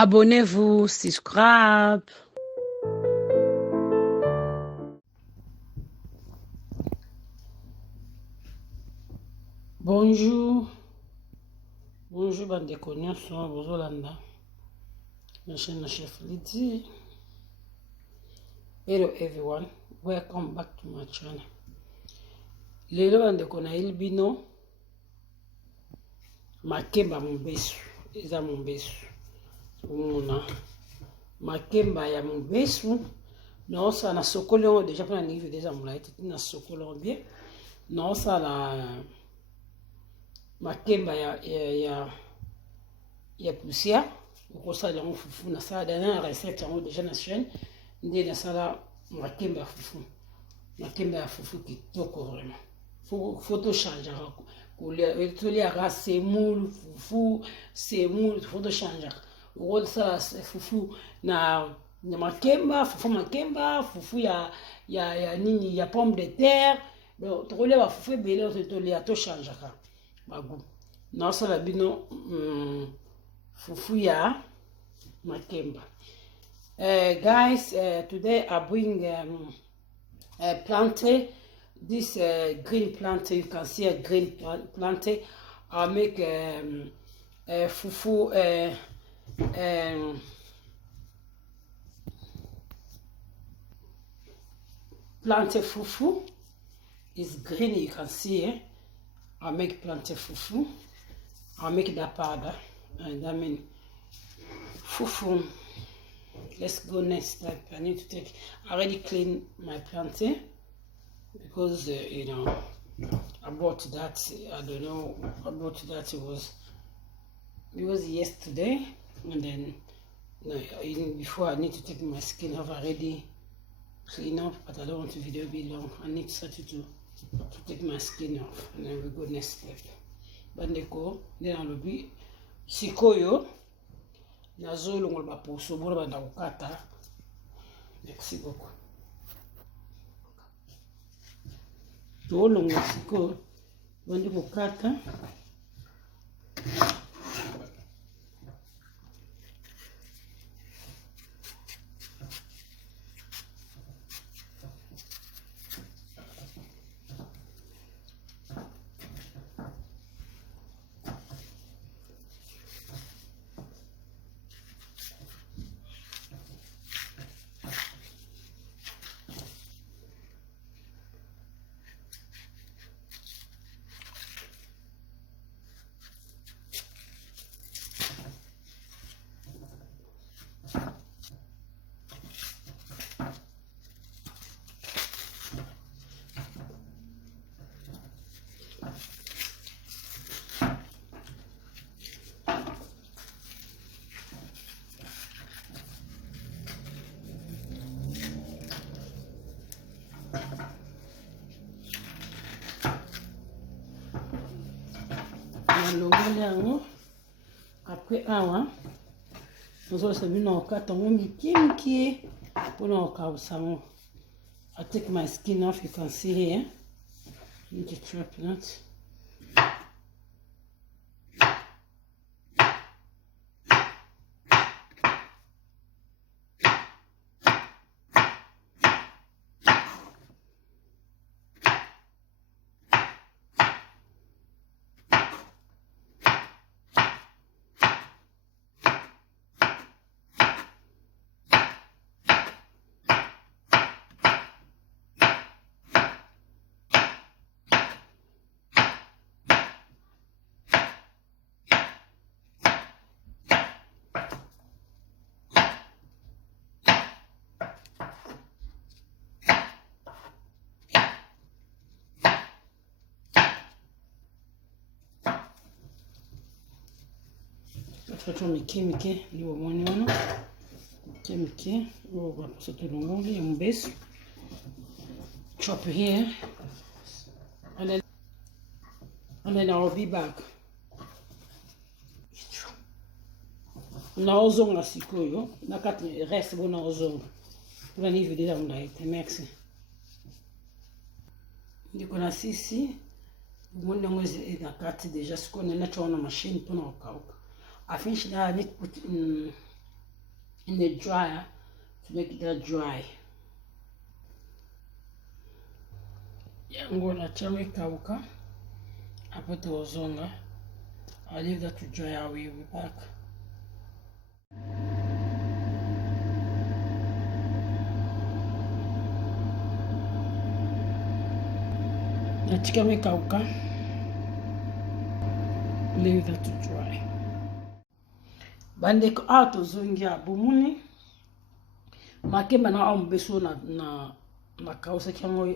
Abonnez-vous, subscribe. Bonjour bandeko nyonso bozolanda na chaîne na Chef Lydie. Hello everyone, welcome back to my channel. Lelo bandeko na ilbino makemba mobesu eza mobesu umuna makemba ya mobesu na osa na sokolo déjà pour na niveau déjà mulaite na sokolo bien na osa la makemba ya poussière pour ça la fufu na ça dernière recette en déjà na chaîne ndé na sala makemba ya fufu kitoko vraiment photo changer kulia ra semoule fufu semoule photo changer rôle ça fufu na makemba fufu ya nini ya pomme de terre donc to le fufu belé to le to changer bagu na sala bino fufu ya makemba. Guys, today I bring plantain, this green plantain. You can see a green plantain. I'll make fufu plantain fufu is green, you can see it. I'll make plantain fufu. I'll make that powder, and I mean fufu. Let's go next step. I need to take, I already cleaned my plantain because you know, I bought that, I don't know, I bought that, it was yesterday, and then before I need to take my skin off, I already clean up, but I don't want the video to be long. I need to start to take my skin off, and then we go next step. Bandeko, then I'll be sikoyo. Nazolongola ba poso bona banda kokata. Merci beaucoup. Tolongola siko bandi kokata. Longole yango après awa nous sabi na okata ngo miki pona okausa mo. I take my skin off, you can see here. Need to chop that. Mike ni wamoni wana mike kwa sababu tulongole ya mbesu chop here and then I'll be back. Na ozonga sikoyo na kati reste bona ozonga pour ni video la mnaite. Merci. Ndiko na sisi mwende mwezi na kati deja siko na chona machine pona okauka. I finish that. I need to put in the dryer to make it dry. Yango na chama ikauka. Hapo tuzonga. I'll leave that to dry. I will be back. Na chama ikauka. Leave that to dry. Bandeko tuzongia bumuni. Makemba na mbeso na kausa kyango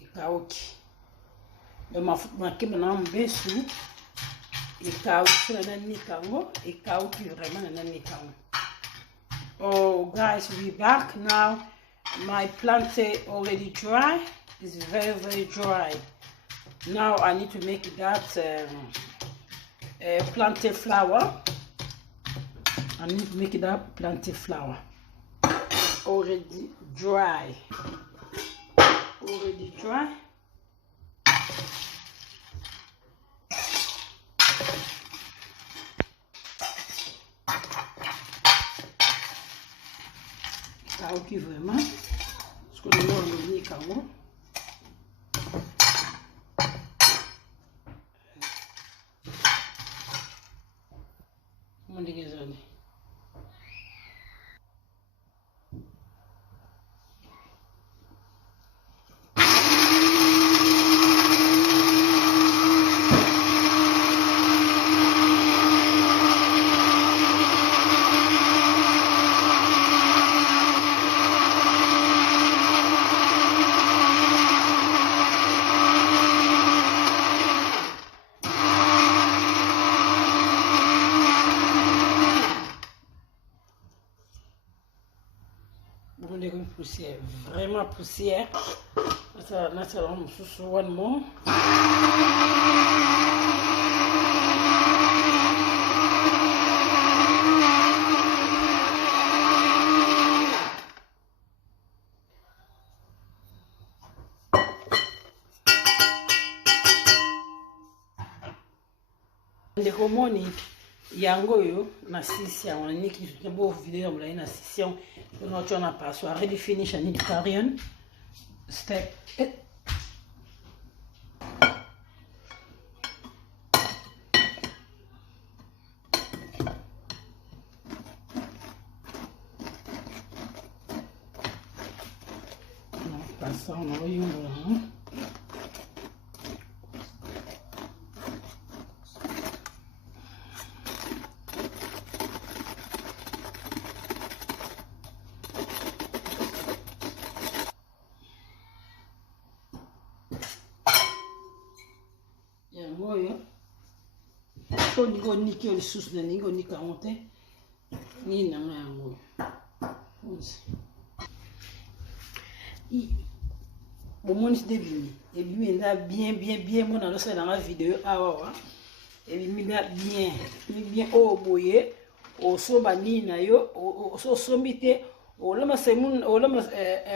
ikauki. Makemba na mbeso ikauki na nikango ikauki vraiment na nikango. Oh guys, we back now. My plantain already dry. It's very dry. Now I need to make that plantain flour. I need to make that plantain flour. Already dry. Already dry. Ikauki vraiment. Parce que nous on a ikauki. Mondigezoni. Poussière, vraiment poussière. Ça, one more. Ndeko moni yango yo na sisi ya waniki tutembo video mula na sisi on a na passo already finish and need carry on step passa no yungo. Yango so nigo niki oli susu na nigo nika onte ni na yango bomoni début et bien mon dans la vidéo awa et bien o boye o so bani na yo o so sombite o lama semun o lama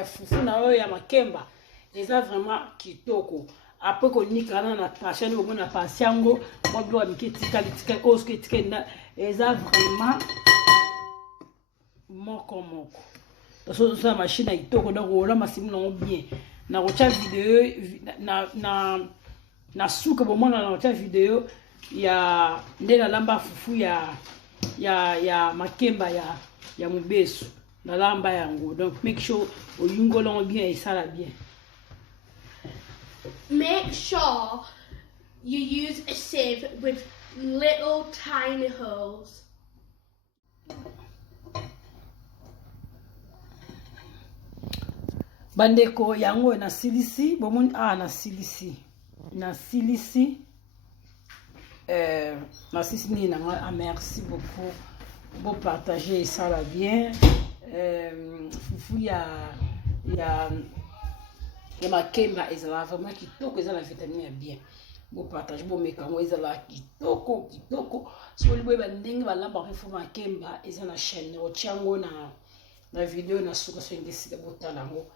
fufu na yo ya makemba eza vraiment kitoko. Après qu'on y canne na passion au na pasiango moi doit mi kitika o ce kitika na eza vraiment moko parce que ça machine itoko donc o la masimu na bien na rocha vidéo na suka bo mona na rocha vidéo ya ndena lamba fufu ya makemba ya mubesu na lamba yango donc make sure o yungolo bien et ça la bien. Make sure you use a sieve with little tiny holes. Bandeko yango na silisi bomoni na silisi ni na merci beaucoup pour partager ça là bien fufu ya makemba ezala vraiment kitoko ezala vitamine bien bo partage bo mekango ezala kitoko so libo ba ndenge balamba fufu makemba ezala chaîne o tiango na vidéo na suka so ngisi botala ngo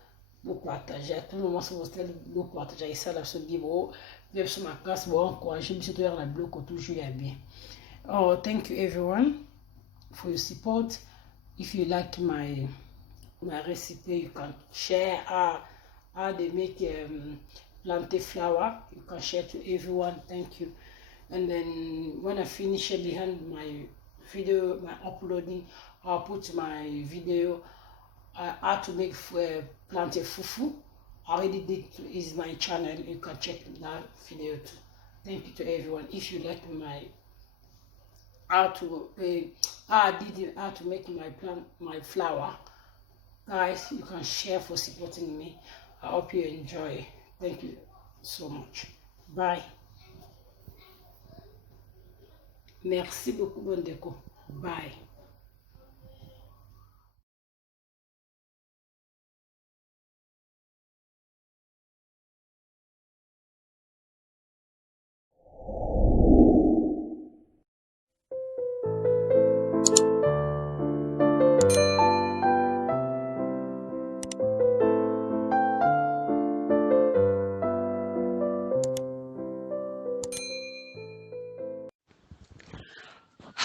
bo partage à tout moment sur votre bo partage ça la so bibo bien sur ma classe bon encourager monsieur to la bloc toujours bien. Oh, thank you everyone for your support. if you like my recipe, you can share how they make plantain flour. You can share to everyone. Thank you. And then when I finish behind my video, my uploading, I'll put my video how to make plantain fufu. I already did is my channel. You can check that video too. Thank you to everyone. If you like my how to make my flour, guys, you can share for supporting me. I hope you enjoy. Thank you so much. Bye. Merci beaucoup, Bondeko. Bye.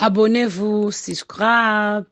Abonnez-vous, subscribe.